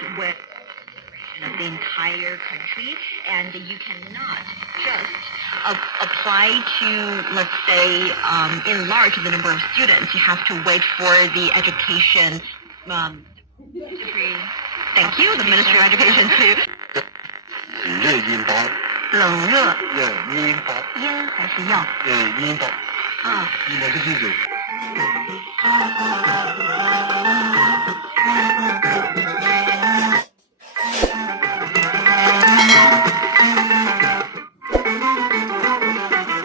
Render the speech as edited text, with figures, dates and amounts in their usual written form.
it with of the entire country, and you cannot just apply to, let's say, enlarge the number of students. You have to wait for the education. Thank you, the Ministry of Education to. 热音包，冷热音包，烟还是药？音包，音包就是一种。